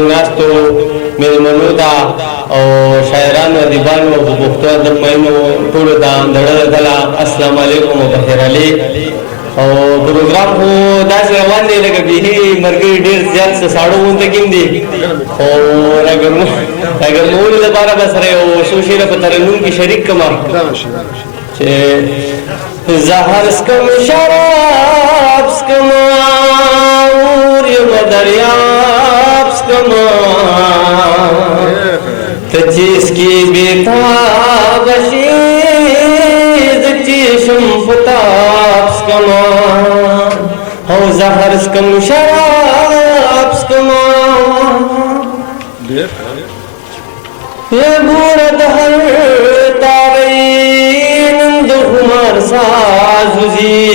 ناستو میلمنو ته او شاعرانو ادیبانو او پښتو ادب مینو ټولو ته دړه کله السلام علیکم او بخیر علي او پروګرام خو داسې روان دی لکه بیخي ملګري ډېر زیات څه ساړه غونته کیم دي او راګرمولو لپاره به سره یو څو شعره په ترنم کې شریک کړم چې زهر سکم شراب سکم اور یم دریاب سکم ته چیز کی بیتاب شیز چشم فتاب سکم او زهر سکم شراب سکم یہ گورد ہر تارین دخمار سازوزی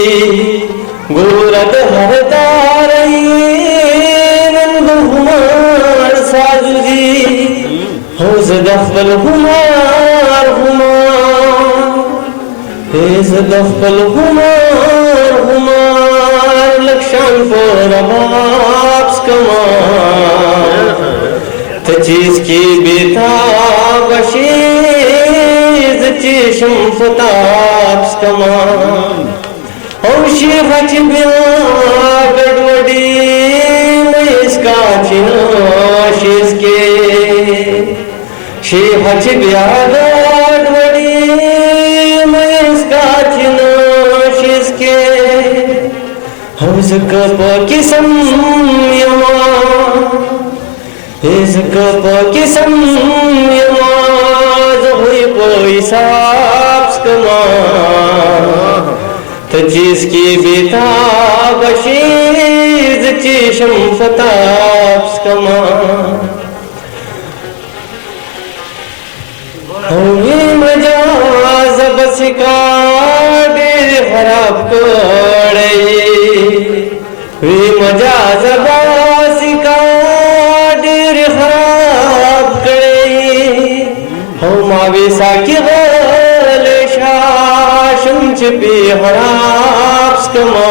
گورد ہر تارین دخمار سازوزی حوز دخبل خمار خمار حوز دخبل خمار خمار لکشان پر باب سکمار چیز کی بیتاب شیز چشم فتاب سکمان او شیخ چی بیا گڑوڑی میں اس کا چنا شیز کے شیخ چی بیا گڑوڑی میں اس کا چنا شیز کے حوز کپ قسم یمان اس کپ قسم یماز ہوئی کوئی ساب سکما تجیز کی بیتاب شیز چشم فتاب سکما ہوئی مجاز بسکا دیر خراب کڑی وی مجاز بسکا ویسا کی غل شاشم چپی حراب سکما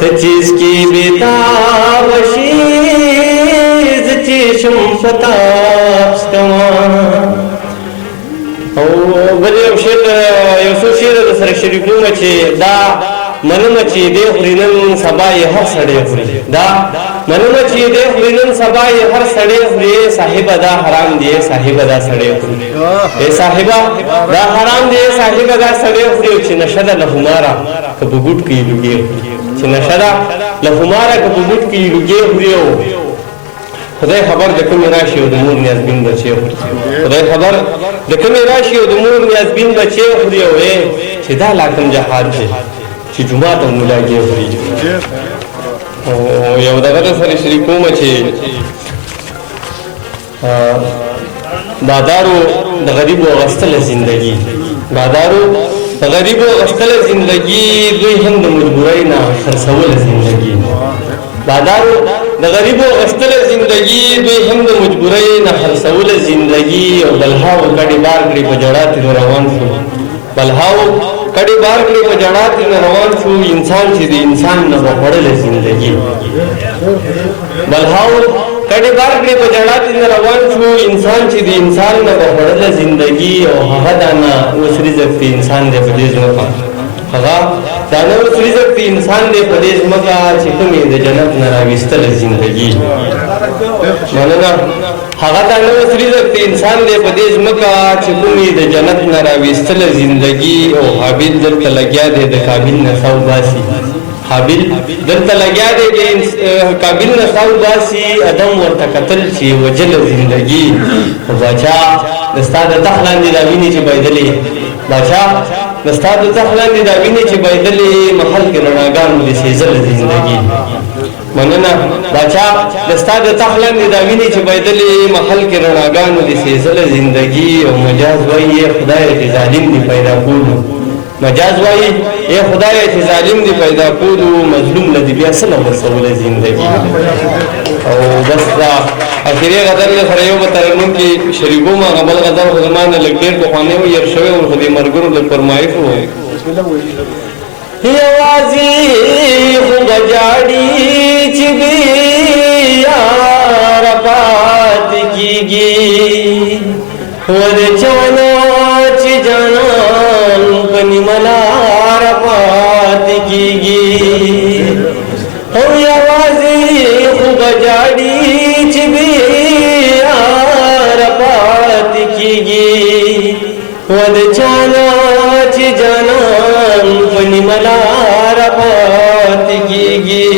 تچیز کی بیتاب شیز چشم فتاب سکما او بلی یو سو شیر دا سر شریکو مچی دا منم چې دی خوري نن سبا یې هر سړی خوري دا منم چې دی خوري نن سبا یې هر سړی خوري صاحبه دا حرام دی صاحبه دا سړی خوري اے صاحبه دا حرام دی صاحبه دا سړی خوري چې نشه ده لهماره که په ګوټ کې لوګي چې نشه ده لهماره که په ګوټ کې لوګي خوري خدای خبر د کوم راشي او د مور نیازبین بچي خوري خدای خبر د کوم راشي او د مور نیازبین بچي خوري او چې دا لا کوم جهاد دی چې جمعه ته مولاګي خوري او یو دغه سره شریکوم چې بادارو د غریبو غستله زندگی بادارو د غریبو غستله زندگی دوی هم د مجبورۍ نه خرڅوله زندگی بادارو د غریبو غستله زندگی دوی هم د مجبورۍ نه خرڅوله زندگی او بلهاو کډي بار کړي په جړات روان شو بلهاو کڑی بار کڑی پا جڑات ان روان شو انسان چی دی انسان نبا پڑل زندگی بلہاو کڑی بار کڑی پا جڑات ان روان شو انسان چی دی انسان نبا پڑل زندگی او حقدانا اس رزق تی انسان دے پدیز مکا حقا دانا اس رزق تی انسان دے پدیز مکا چی کمی دے جنت نراویستل زندگی ماننا هغه دا نو رزق ته انسان دې په دې ځمکه چې کومې د جنت نه راویستله زندگی او حابیل دلته لګیا دی د قابل نه سو باسي حابیل دلته لګیا دی د قابل نه سو باسي ادم ورته قتل چې وجل زندگی او باچا د ستا د تخ لاندې دا وینې چې بایدلې باچا د ستا د تخ لاندې دا وینې چې بایدلې محل کې رڼاګانو دې سېزل زندگی مننه باچا دستا د تخلن د ویني چې بيدلې محل کې رڼاګانو دي سېزل زندگی او مجاز وایي خدای چې ظالم دی پیدا کولو مجاز وایي اے خدای چې ظالم دی پیدا کولو مظلوم لدی بیا سره ورسول زندگی او بس دا اخیری غزل سره یو ترنم کې شریکو ما قبل غزل زمانه لګ ډېر په خوانه و ير شوی او خدای مرګرو د فرمایش وو یوازې خو بجاړي چې بیا ود چاناچی جانان پنی ملار پات کیگی ہو یوازی خوب جاڑی چی بیار پات کیگی ود چاناچی جانان پنی ملار پات کیگی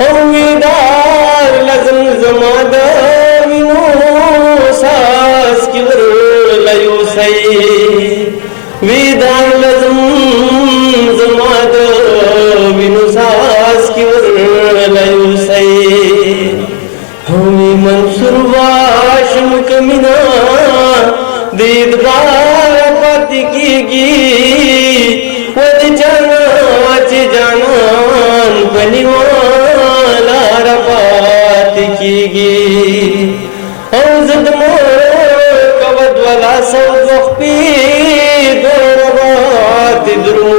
ہو ویدار لازم زمادہ ویدان لازم زماد وینو ساس کی ورلیو سی ہومی منصور واشم کمینا دید بار پاتی کی گی ود جانا چی جانان پنی مالا رپاتی کی گی اوزد کود ولا سود وخپی دوربات درو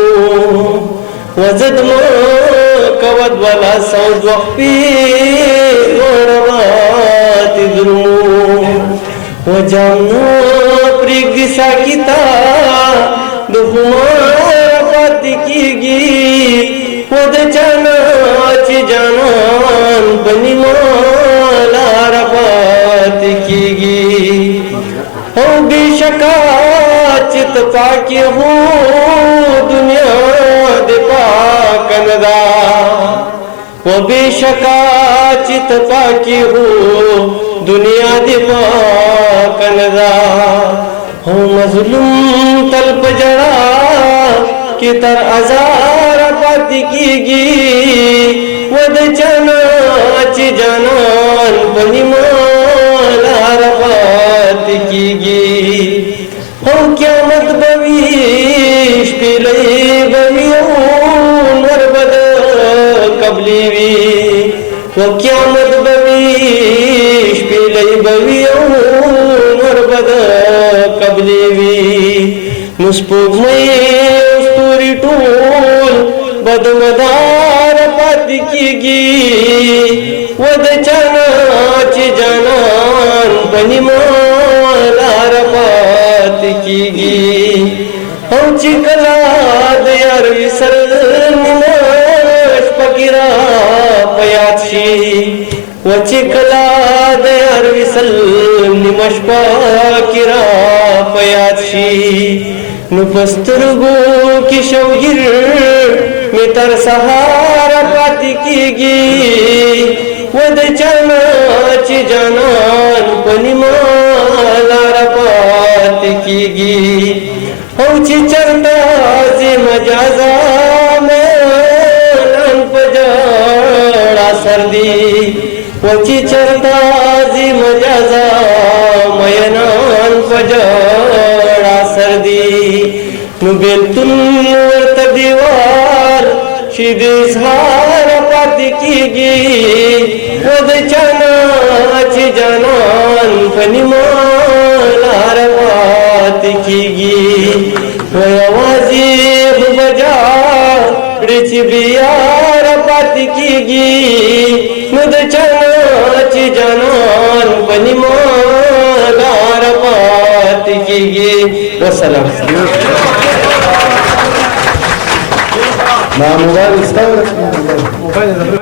وزد کود ولا سود وخپی دوربات درو وجامنا پریگ ساکتا دخمار پاتی کیگی ود جانا چی جانان بنی مالا رفات کیگی ہو بے شکا چت پاکی ہو دنیا دے پاکندہ وہ بے شکا چت پاکی ہو دنیا دے پاکندہ ہو مظلوم تلپ جڑا کی تر ازار پاتی کیگی ود جانا چی جانان بنی مالا رفات کیگی ہو قیامت بویش پیلی بویون وربد قبلی وی وہ قیامت بویش پیلی بویون وربد قبلی وی نسپوک میں استوری ٹول بدمدار پاتی کیگی ود چانا چی جانان بنی مالا رفات کیگی ہم چی کلا دیار ویسر نماش پکیرا پیات شی و چی کلا دیار ویسر نماش پکیرا پیات شی نپسترگو کی شوگر میں تر سہارا پاتی کیگی ود چانا چی جانان پنی مالا رفات کیگی ہو چی چرتا زی مجازا مینان پجاڑا سردی و چی چرتا زی مجازا مینان پجاڑا سردی نو بیلتن ورت دیوار شید اظہار پاتی کیگی ود چانا چی جانان پنی مالا رفات کیگی ویوازی بجا رچی بیار پاتی کیگی ود چانا چی جانان پنی مالا رفات کیگی والسلام موبایل استاور